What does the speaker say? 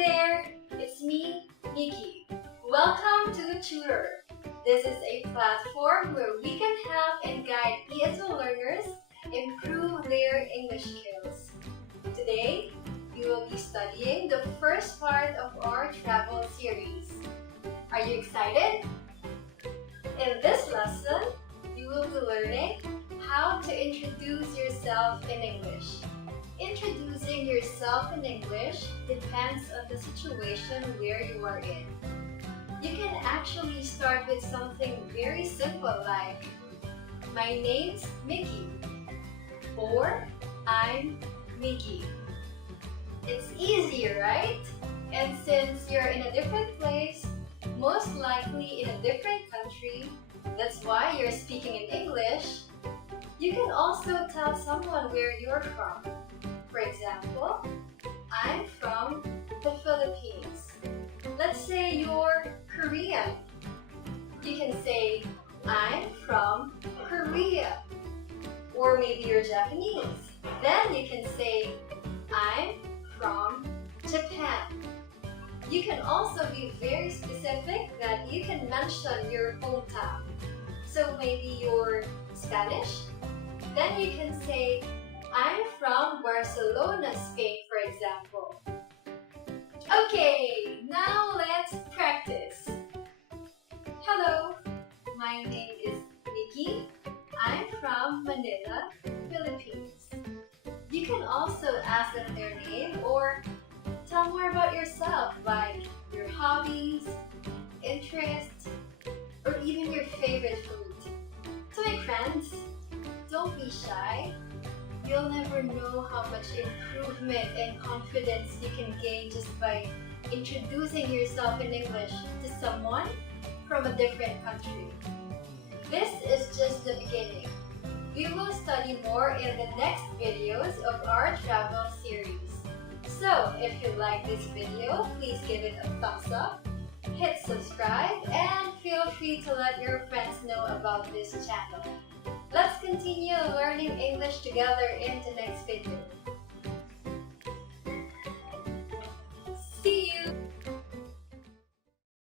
there! It's me, Miggy. Welcome to TUTOr. This is a platform where we can help and guide ESL learners improve their English skills. Today, we will be studying the first part of our travel series. Are you excited? In this lesson, you will be learning how to introduce yourself in English. Introducing yourself in English depends on the situation where you are in. You can actually start with something very simple like, my name's Miggy, or I'm Miggy. It's easier, right? And since you're in a different place, most likely in a different country, that's why you're speaking in English, you can also tell someone where you're from. For example, I'm from the Philippines. Let's say you're Korean. You can say, I'm from Korea. Or maybe you're Japanese. Then you can say, I'm from Japan. You can also be very specific that you can mention your hometown. So maybe you're Spanish. Then you can say, I'm from Barcelona, Spain, for example. Okay, now let's practice. Hello, my name is Miggy. I'm from Manila, Philippines. You can also ask them their name or tell more about yourself, like your hobbies, interests, or even your favorite food. So my friends, don't be shy. You'll never know how much improvement and confidence you can gain just by introducing yourself in English to someone from a different country. This is just the beginning. We will study more in the next videos of our travel series. So, if you like this video, please give it a thumbs up, hit subscribe, and feel free to let your friends know about this channel. Let's continue learning English together in the next video.